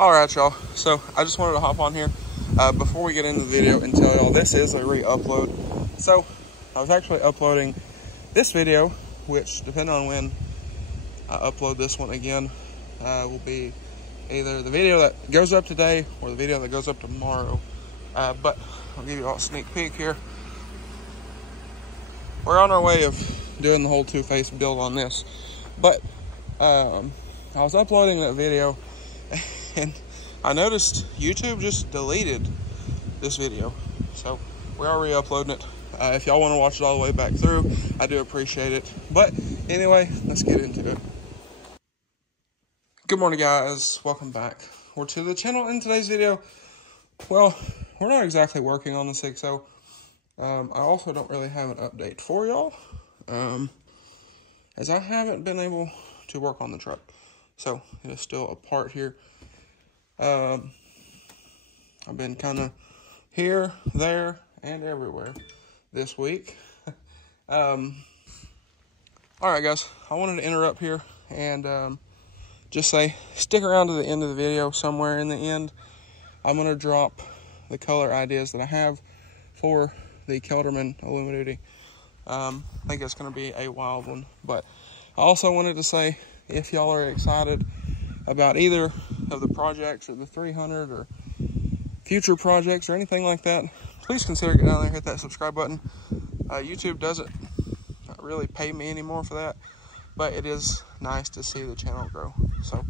Alright, y'all, so I just wanted to hop on here before we get into the video and tell y'all this is a re-upload. So I was actually uploading this video, which depending on when I upload this one again, will be either the video that goes up today or the video that goes up tomorrow. But I'll give you all a sneak peek here. We're on our way of doing the whole two-face build on this, but I was uploading that video and I noticed YouTube just deleted this video, so we are re-uploading it. If y'all want to watch it all the way back through, I do appreciate it. But anyway, let's get into it. Good morning, guys. Welcome back. We're to the channel. In today's video, well, we're not exactly working on the 6.0. I also don't really have an update for y'all, as I haven't been able to work on the truck. So it is still a part here. I've been kind of here, there, and everywhere this week. Alright guys, I wanted to interrupt here and just say, stick around to the end of the video. Somewhere in the end, I'm going to drop the color ideas that I have for the Kelderman Illuminati. I think it's going to be a wild one. But I also wanted to say, if y'all are excited about either of the projects or the 300 or future projects or anything like that, please consider getting down there, hit that subscribe button. YouTube doesn't really pay me anymore for that, but it is nice to see the channel grow. So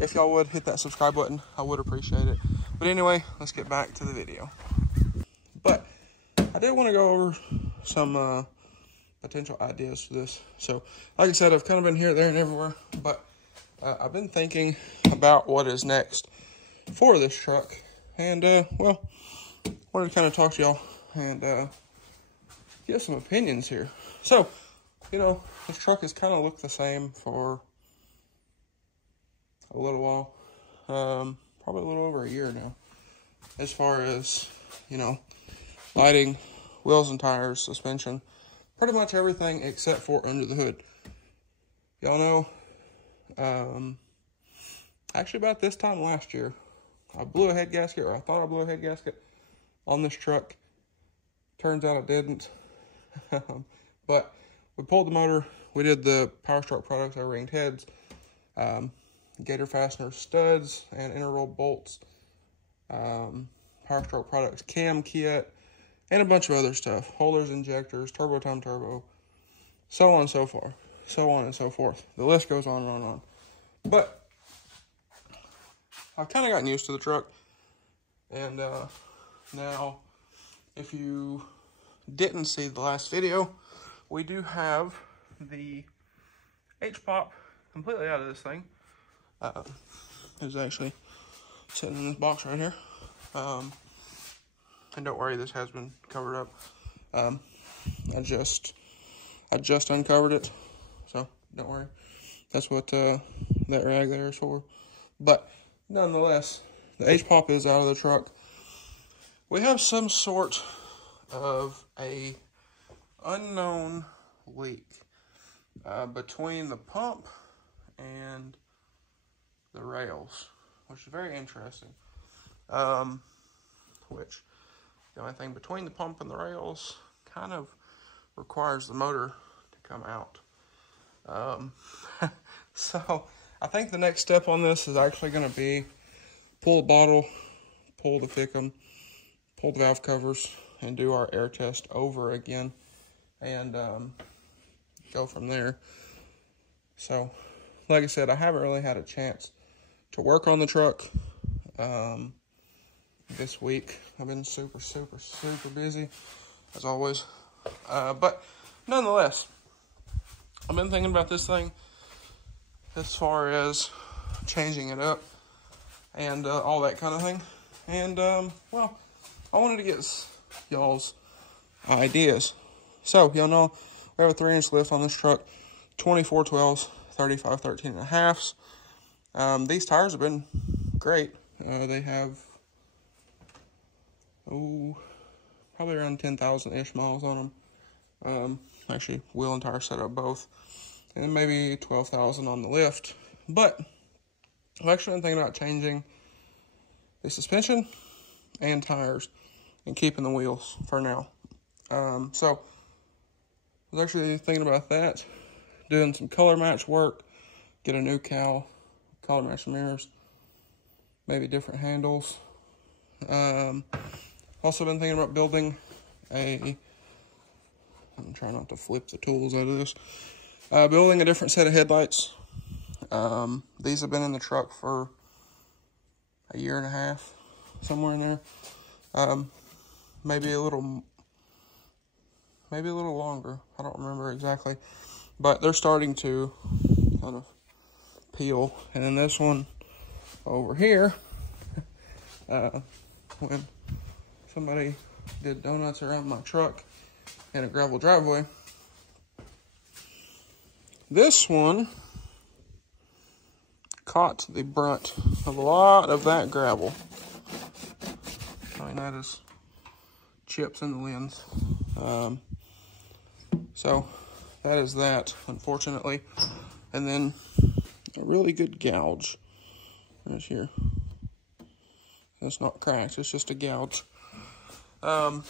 if y'all would hit that subscribe button, I would appreciate it. But anyway, let's get back to the video. But I did want to go over some potential ideas for this. So like I said, I've kind of been here, there, and everywhere, but I've been thinking about what is next for this truck. And well, wanted to kind of talk to y'all and get some opinions here. So, you know, this truck has kind of looked the same for a little while, probably a little over a year now, as far as, you know, lighting, wheels and tires, suspension, pretty much everything except for under the hood. Y'all know, actually about this time last year, I blew a head gasket, or I thought I blew a head gasket on this truck. Turns out I didn't. But we pulled the motor. We did the Powerstroke products, our ringed heads, gator fastener studs, and inner-roll bolts. Powerstroke products cam kit, and a bunch of other stuff. Holders, injectors, turbo time turbo, so on and so forth. So on and so forth. The list goes on and on and on. But I've kind of gotten used to the truck. And now, if you didn't see the last video, we do have the H-pop completely out of this thing. It's actually sitting in this box right here. And don't worry, this has been covered up. I just uncovered it, so don't worry. That's what that rag there is for. But nonetheless, the H-pop is out of the truck. We have some sort of a unknown leak between the pump and the rails, which is very interesting. Which the only thing between the pump and the rails kind of requires the motor to come out. So I think the next step on this is actually going to be pull the bottle, pull the thickum, pull the valve covers, and do our air test over again, and go from there. So, like I said, I haven't really had a chance to work on the truck this week. I've been super busy, as always. But nonetheless, I've been thinking about this thing as far as changing it up and all that kind of thing. And, well, I wanted to get y'all's ideas. So, y'all know we have a 3-inch lift on this truck, 24 12s, 35 13 and a halves. These tires have been great. They have, probably around 10,000-ish miles on them. Actually, wheel and tire setup both. And then maybe 12,000 on the lift. But I've actually been thinking about changing the suspension and tires and keeping the wheels for now. So I was actually thinking about that, doing some color match work, get a new cowl, color match mirrors, maybe different handles. Also been thinking about building I'm trying not to flip the tools out of this. Building a different set of headlights. These have been in the truck for a year and a half, somewhere in there. Maybe a little longer. I don't remember exactly, but they're starting to kind of peel. And then this one over here, when somebody did donuts around my truck in a gravel driveway, this one caught the brunt of a lot of that gravel. I mean, that is chips in the lens. So that is that, unfortunately. And then a really good gouge right here. It's not cracked, it's just a gouge. So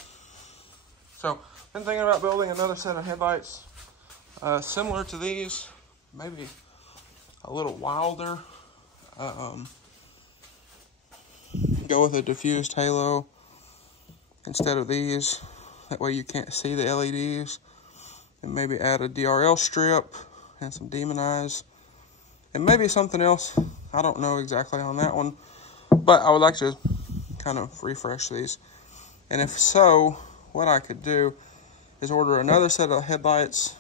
been thinking about building another set of headlights similar to these, maybe a little wilder. Go with a diffused halo instead of these. That way you can't see the LEDs. And maybe add a DRL strip and some demon eyes. And maybe something else. I don't know exactly on that one. But I would like to kind of refresh these. And if so, what I could do is order another set of headlights.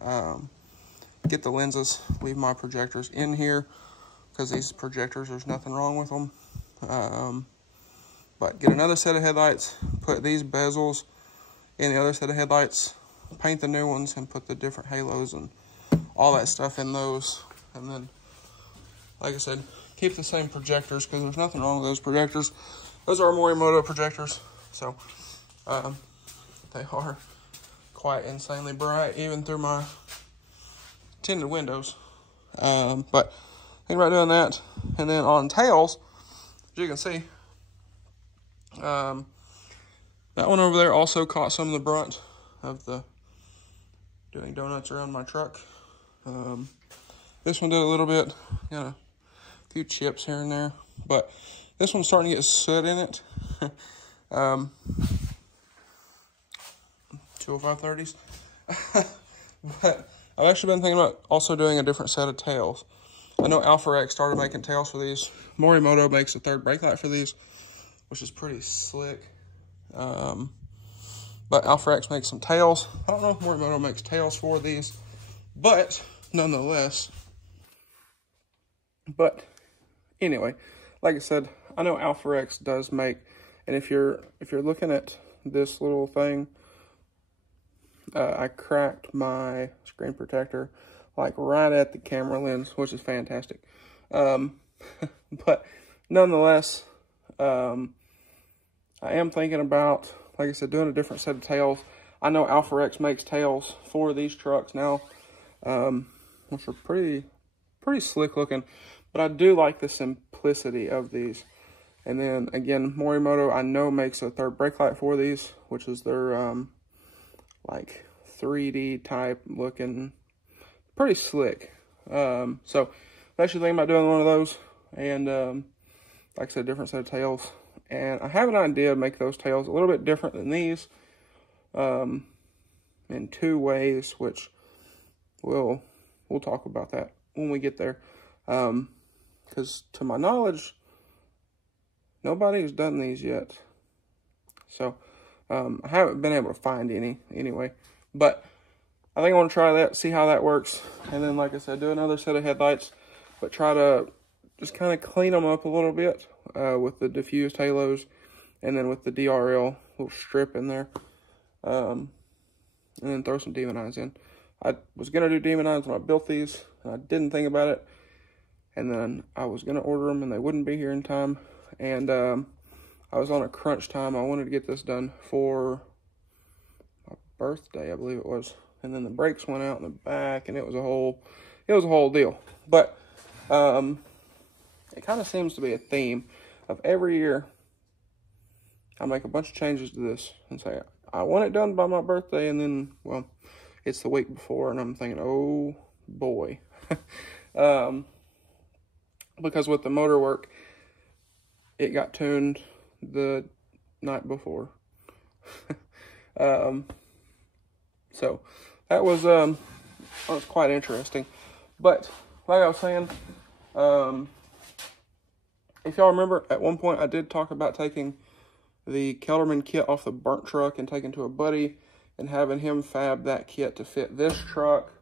Get the lenses, leave my projectors in here. Because these projectors, there's nothing wrong with them. But get another set of headlights. Put these bezels in the other set of headlights. Paint the new ones and put the different halos and all that stuff in those. And then, like I said, keep the same projectors because there's nothing wrong with those projectors. Those are Morimoto projectors. So, they are quite insanely bright, even through my tinted windows. But think about doing that. And then on tails, as you can see, that one over there also caught some of the brunt of the doing donuts around my truck. This one did a little bit, a few chips here and there, but this one's starting to get soot in it. 205/30s. But I've actually been thinking about also doing a different set of tails. I know Alpha X started making tails for these. Morimoto makes a third brake light for these, which is pretty slick. But Alpha X makes some tails. I don't know if Morimoto makes tails for these, but nonetheless. But anyway, like I said, I know Alpha X does make, and if you're looking at this little thing, I cracked my screen protector like right at the camera lens, which is fantastic. But nonetheless, I am thinking about, like I said, doing a different set of tails. I know Alpha X makes tails for these trucks now, which are pretty slick looking. But I do like the simplicity of these. And then again, Morimoto I know makes a third brake light for these, which is their like 3D type looking, pretty slick. So I'm actually thinking about doing one of those, and like I said, different set of tails. And I have an idea to make those tails a little bit different than these, in two ways, which we'll talk about that when we get there. Because to my knowledge, nobody has done these yet. So I haven't been able to find any anyway. But I think I want to try that, see how that works. And then, like I said, do another set of headlights, but try to just kind of clean them up a little bit with the diffused halos, and then with the DRL little strip in there. And then throw some demon eyes in. I was going to do demon eyes when I built these, and I didn't think about it. And then I was going to order them, and they wouldn't be here in time. And I was on a crunch time. I wanted to get this done for my birthday, I believe it was. And then the brakes went out in the back, and it was a whole deal. But it kind of seems to be a theme of every year, I make a bunch of changes to this and say, I want it done by my birthday, and then, well, it's the week before, and I'm thinking, oh boy. Because with the motor work, it got tuned the night before. So that was quite interesting. But like I was saying, if y'all remember, at one point I did talk about taking the Kelderman kit off the burnt truck and taking to a buddy and having him fab that kit to fit this truck.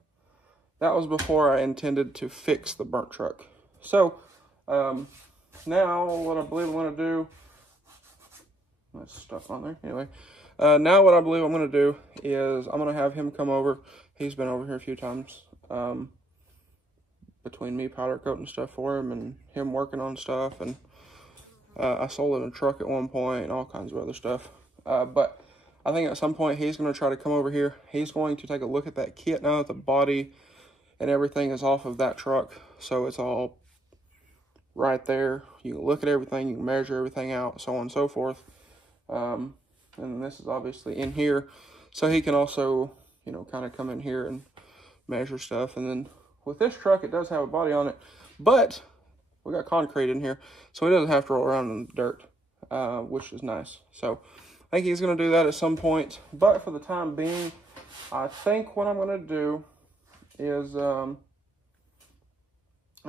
That was before I intended to fix the burnt truck. So now what I believe I'm going to do, that's stuff on there. Anyway, now what I believe I'm going to do is I'm going to have him come over. He's been over here a few times. Between me powder coating stuff for him and him working on stuff, and I sold him a truck at one point and all kinds of other stuff. But I think at some point he's going to try to come over here. He's going to take a look at that kit now that the body and everything is off of that truck. So it's all right there. You can look at everything, you can measure everything out, so on and so forth. And this is obviously in here. So he can also, you know, kind of come in here and measure stuff. And then with this truck, it does have a body on it, but we got concrete in here, so he doesn't have to roll around in the dirt, which is nice. So I think he's going to do that at some point. But for the time being, I think what I'm going to do is I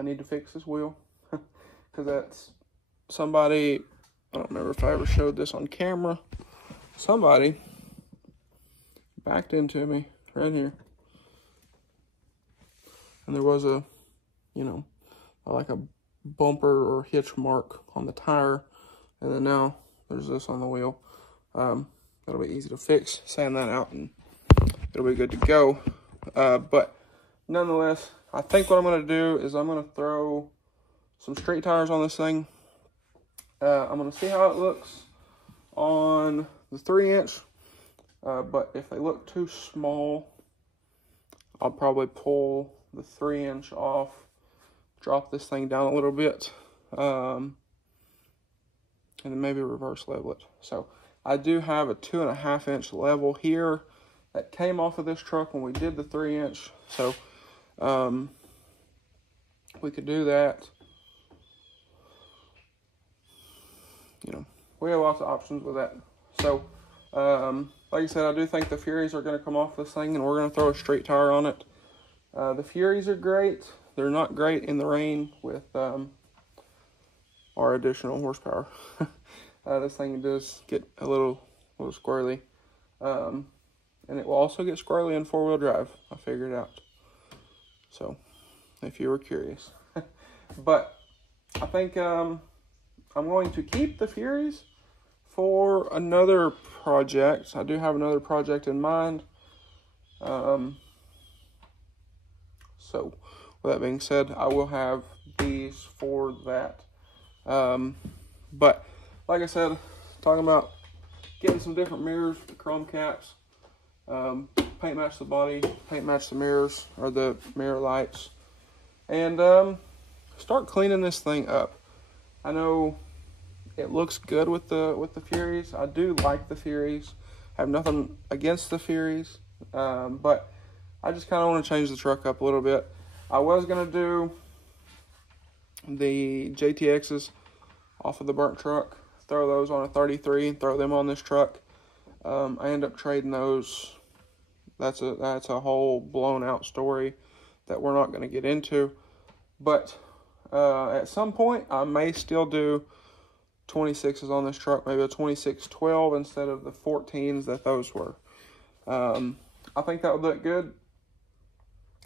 need to fix this wheel. Because that's somebody, I don't remember if I ever showed this on camera. Somebody backed into me right here. And there was a, you know, like a bumper or hitch mark on the tire. And then now there's this on the wheel. That'll be easy to fix, sand that out, and it'll be good to go. But nonetheless, I think what I'm going to do is I'm going to throw some street tires on this thing. I'm going to see how it looks on the 3-inch. But if they look too small, I'll probably pull the 3-inch off, drop this thing down a little bit, and then maybe reverse level it. So I do have a 2.5-inch level here that came off of this truck when we did the 3-inch. So we could do that. You know, we have lots of options with that. So like I said, I do think the Furies are going to come off this thing, and we're going to throw a street tire on it. The Furies are great. They're not great in the rain with our additional horsepower. This thing does get a little squirrely. And it will also get squirrely in 4-wheel drive. I figured it out. So, if you were curious. But I think I'm going to keep the Furies for another project. I do have another project in mind. So, with that being said, I will have these for that. But, like I said, talking about getting some different mirrors with the chrome caps. Paint match the body, paint match the mirrors, or the mirror lights. And start cleaning this thing up. I know it looks good with the Furies. I do like the Furies. I have nothing against the Furies. But I just kind of want to change the truck up a little bit. I was going to do the JTXs off of the burnt truck, throw those on a 33 and throw them on this truck. I end up trading those. That's a whole blown out story that we're not going to get into. But at some point, I may still do 26s on this truck, maybe a 2612 instead of the 14s that those were. I think that would look good.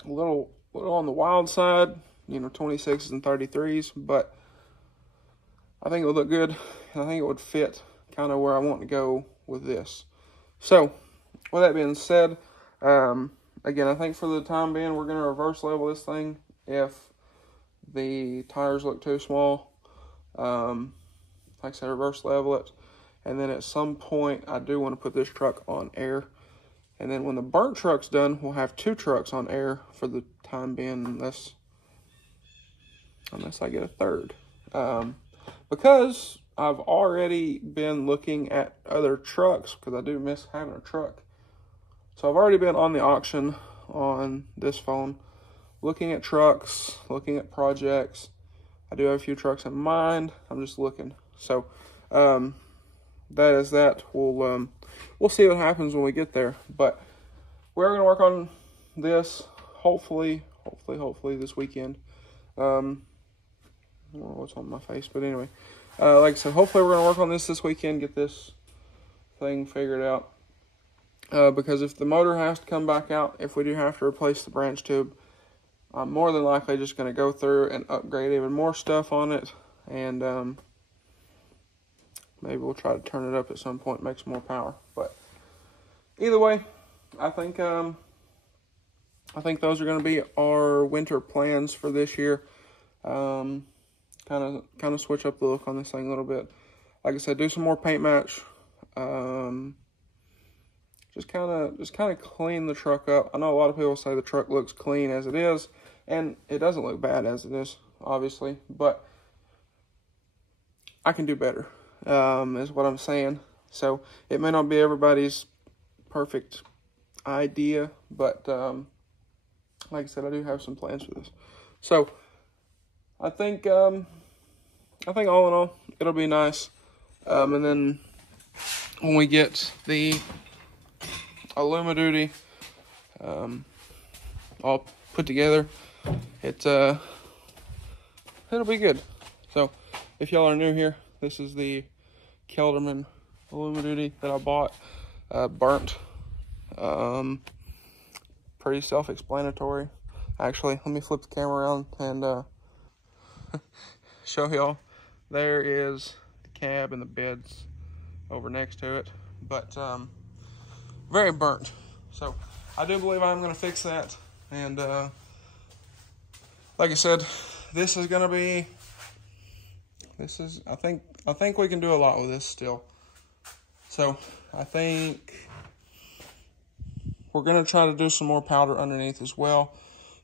A little on the wild side, you know, 26s and 33s, but I think it would look good, and I think it would fit kind of where I want to go with this. So, with that being said, again, I think for the time being, we're going to reverse level this thing if the tires look too small. Like I said, reverse level it, and then at some point, I do want to put this truck on air. And then when the burnt truck's done, we'll have 2 trucks on air for the time being, unless I get a third. Because I've already been looking at other trucks because I do miss having a truck. So I've already been on the auction on this phone, looking at trucks, looking at projects. I do have a few trucks in mind. I'm just looking. So that is that. We'll see what happens when we get there. But we're going to work on this hopefully this weekend. What's on my face? But anyway, like I said, hopefully we're going to work on this weekend, get this thing figured out. Because if the motor has to come back out, if we do have to replace the branch tube, I'm more than likely just going to go through and upgrade even more stuff on it. And maybe we'll try to turn it up at some point, make some more power. But either way, I think those are going to be our winter plans for this year. Kind of switch up the look on this thing a little bit. Like I said, do some more paint match. Just kind of clean the truck up. I know a lot of people say the truck looks clean as it is, and it doesn't look bad as it is, obviously, but I can do better, is what I'm saying. So it may not be everybody's perfect idea, but like I said, I do have some plans for this. So I think all in all, it'll be nice. And then when we get the Reupload all put together, it'll be good. So if y'all are new here, this is the Kelderman Reupload that I bought, burnt. Pretty self-explanatory. Actually, let me flip the camera around and show y'all. There is the cab and the beds over next to it, but very burnt. So I do believe I'm going to fix that. And like I said, this is going to be, I think we can do a lot with this still. So I think we're going to try to do some more powder underneath as well.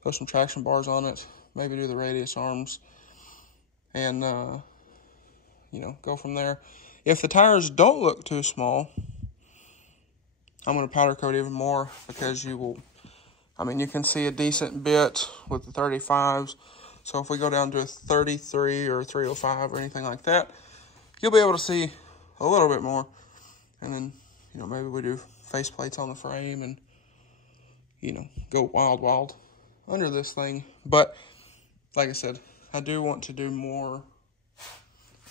Put some traction bars on it, maybe do the radius arms, and you know, go from there. If the tires don't look too small, I'm going to powder coat even more, because you can see a decent bit with the 35s. So if we go down to a 33 or 305 or anything like that, you'll be able to see a little bit more. And then, you know, maybe we do face plates on the frame and, you know, go wild under this thing. But like I said, I do want to do more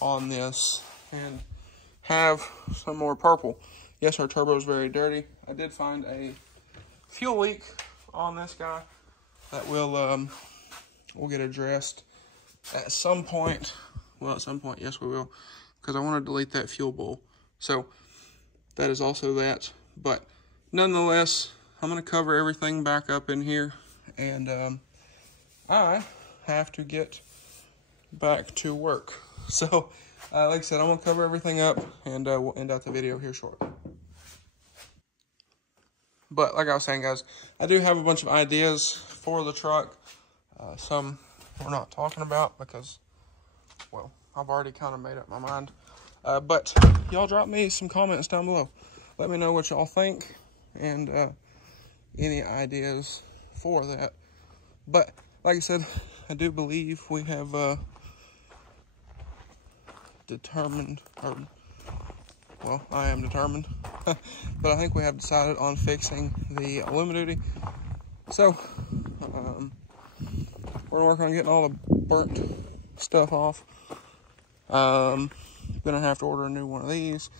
on this and have some more purple. Yes, our turbo is very dirty. I did find a fuel leak on this guy that we'll get addressed at some point. Well, at some point, yes, we will, because I want to delete that fuel bowl. So that is also that. But nonetheless, I'm going to cover everything back up in here, and I have to get back to work. So like I said, I'm going to cover everything up, and we'll end out the video here shortly. But like I was saying, guys, I do have a bunch of ideas for the truck. Some we're not talking about because, well, I've already kind of made up my mind. But y'all drop me some comments down below. Let me know what y'all think and any ideas for that. But like I said, I do believe we have determined, or well, I am determined, but I think we have decided on fixing the Reupload. So we're gonna work on getting all the burnt stuff off. Gonna have to order a new one of these.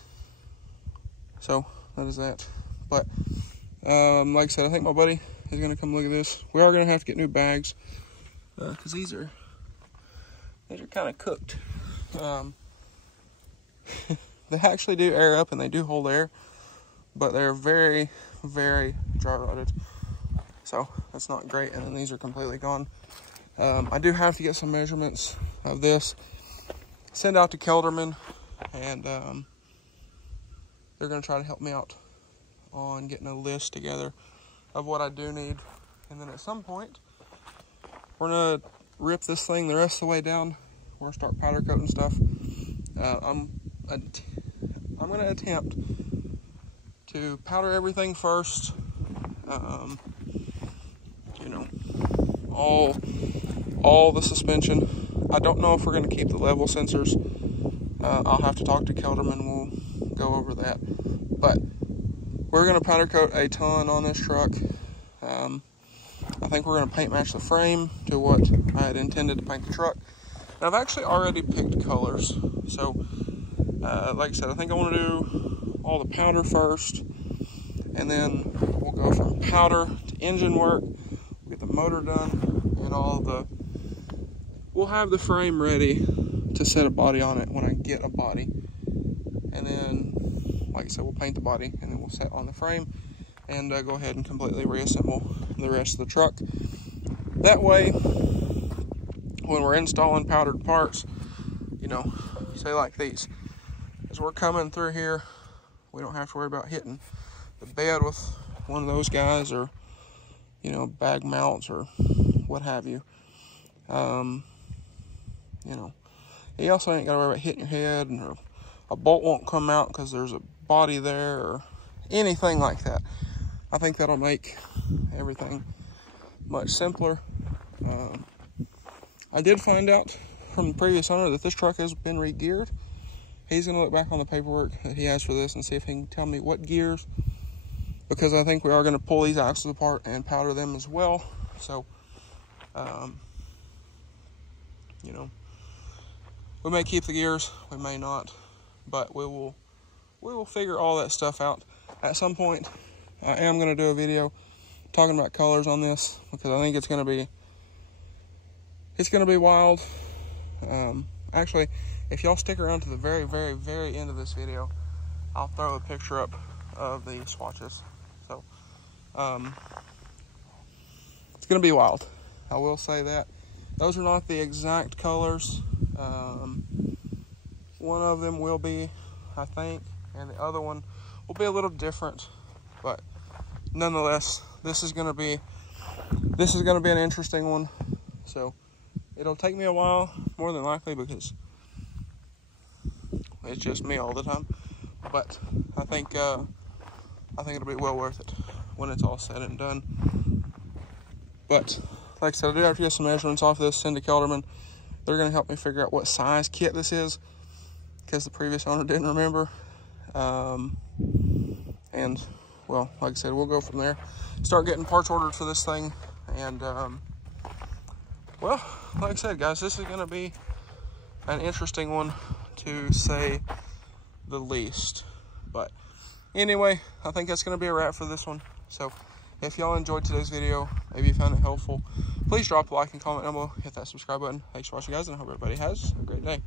So that is that. But like I said, I think my buddy is gonna come look at this. We are gonna have to get new bags because these are kind of cooked. They actually do air up and they do hold air, but they're very, very dry rotted. So that's not great. And then these are completely gone. I do have to get some measurements of this, send out to Kelderman, and they're going to try to help me out on getting a list together of what I do need. And then at some point, we're going to rip this thing the rest of the way down. We're going to start powder coating stuff, I'm going to attempt to powder everything first. You know, all the suspension. I don't know if we're going to keep the level sensors. I'll have to talk to Kelderman. We'll go over that. But we're going to powder coat a ton on this truck. I think we're going to paint match the frame to what I had intended to paint the truck. And I've actually already picked colors. So, like I said, I think I want to do all the powder first. And then we'll go from powder to engine work. We'll get the motor done and we'll have the frame ready to set a body on it when I get a body. And then, like I said, we'll paint the body and then we'll set on the frame and go ahead and completely reassemble the rest of the truck. That way, when we're installing powdered parts, you know, say like these, as we're coming through here, we don't have to worry about hitting the bed with one of those guys or, you know, bag mounts or what have you. You know, you also ain't got to worry about hitting your head, or a bolt won't come out because there's a body there or anything like that. I think that'll make everything much simpler. I did find out from the previous owner that this truck has been re-geared. He's going to look back on the paperwork that he has for this and see if he can tell me what gears, because I think we are going to pull these axles apart and powder them as well. So, you know, we may keep the gears, we may not, but we will figure all that stuff out at some point. I am going to do a video talking about colors on this, because I think it's going to be wild. Actually, if y'all stick around to the very, very, very end of this video, I'll throw a picture up of the swatches. So, it's going to be wild. I will say that. Those are not the exact colors. One of them will be, I think, and the other one will be a little different. But nonetheless, this is going to be an interesting one. So it'll take me a while, more than likely, because it's just me all the time. But I think it'll be well worth it when it's all said and done. But like I said, I do have to get some measurements off this, send to Kelderman. They're going to help me figure out what size kit this is, because the previous owner didn't remember. And, well, like I said, we'll go from there. Start getting parts ordered for this thing. And, well, like I said, guys, this is going to be an interesting one, to say the least. But anyway, I think that's going to be a wrap for this one. So if y'all enjoyed today's video, maybe you found it helpful, please drop a like and comment down below, hit that subscribe button. Thanks for watching, guys, and I hope everybody has a great day.